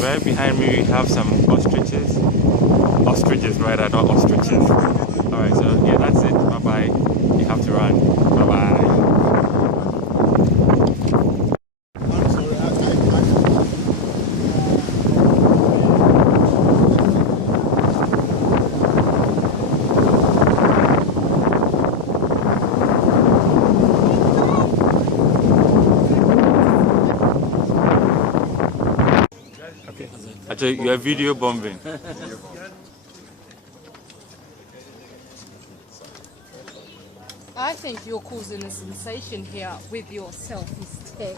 right behind me we have some ostriches. Ostriches, rather, not ostriches. Alright, so yeah, that's it. Bye bye. You have to run. Bye bye. Actually, you are video bombing. I think you're causing a sensation here with your selfie stick.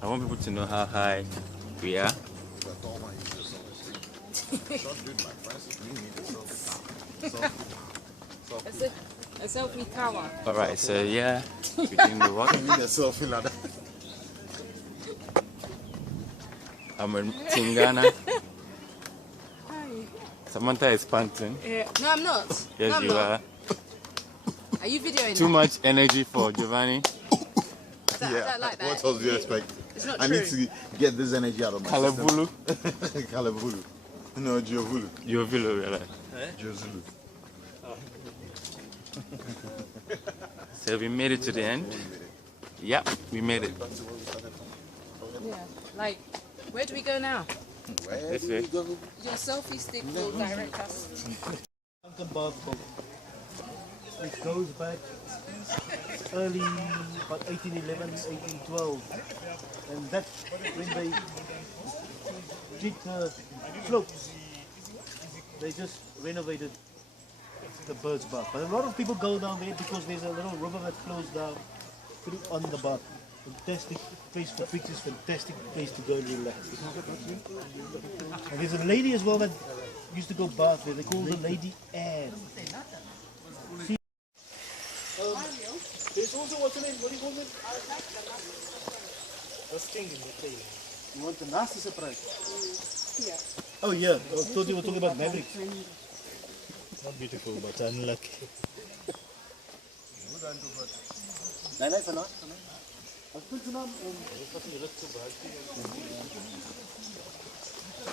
I want people to know how high we are. A selfie tower. Alright, so yeah, we're doing the walk. I'm in Tingana. Samantha is panting. No, I'm not. Yes, no, you are. Are you videoing Too that? much energy for Giovanni. Yeah, like that. what else do you expect? It's not I true. need to get this energy out of my Kalabulu. system. Kalabulu. No, Giovulu. Giovilo, really. Giozulu. So we made it to the end. Yep, we made it. Yeah. Like, where do we go now? This way. Your selfie stick will direct us. It goes back early, about 1811, 1812. And that's when they did the slopes. They just renovated the bird's bath. But a lot of people go down there because there's a little river that flows down through on the bath. Fantastic place for pictures, fantastic place to go and relax. And there's a lady as well that used to go bath there. They call her Lady Anne. There's also what's her name? What do you call it? That's king in the tail. You want the nasty surprise? Yeah. Oh yeah. I thought you were talking about Mavericks. Not beautiful, but unlucky. Nee, nee, vanaf.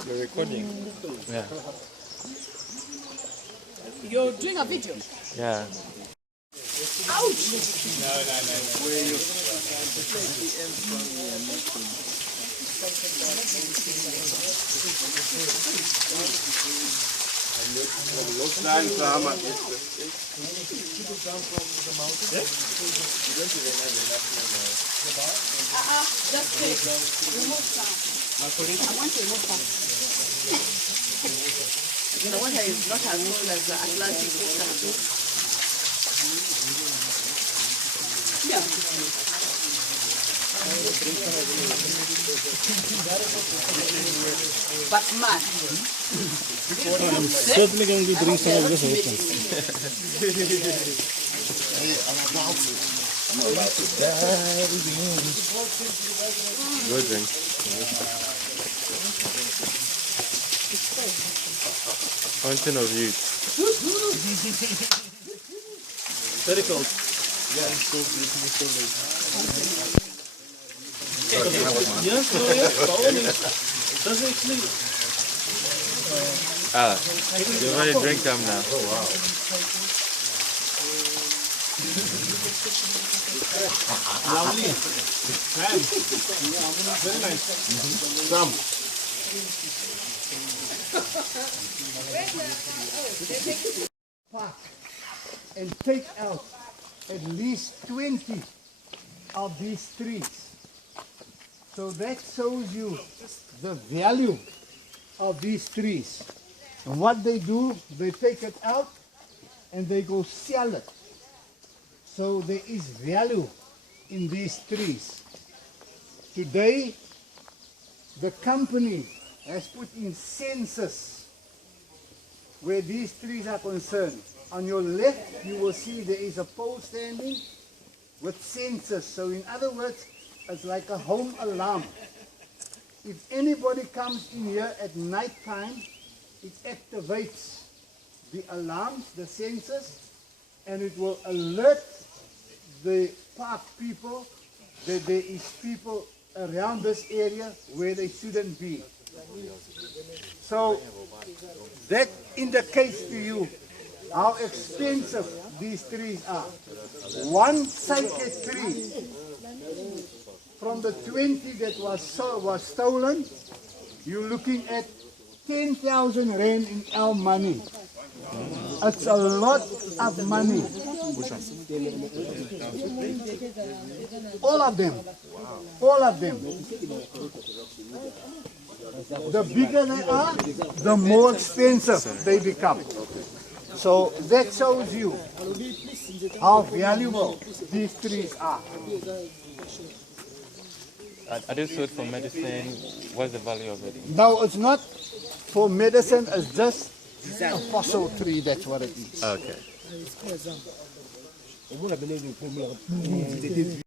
You're recording? Yeah. You're doing a video? Yeah. Ouch! No. Where you? Just take. Remove some. I want to remove some. The water is not as cold as the Atlantic Ocean. Yeah. But man, I'm certainly going to be doing some of this also. Go drink. Fountain of youth. Very cold. Yeah, it's so beautiful, so good. Yes, no, yes. Doesn't actually. You already drink them now. Oh, wow. Lovely. Very nice. Sam. And take out at least 20 of these trees. So that shows you the value of these trees. And what they do, they take it out and they go sell it. So there is value in these trees. Today, the company has put in census where these trees are concerned. On your left, you will see there is a pole standing with census. So in other words, it's like a home alarm. If anybody comes in here at night time, it activates the alarms, the sensors, and it will alert the park people that there is people around this area where they shouldn't be. So that indicates to you how expensive these trees are. One cycad tree from the 20 that was stolen, you're looking at 10,000 rand in our money. It's a lot of money. All of them. All of them. The bigger they are, the more expensive they become. So that shows you how valuable these trees are. Are they sold for medicine? What's the value of it? No, it's not for medicine, it's just a fossil tree, that's what it is. Okay.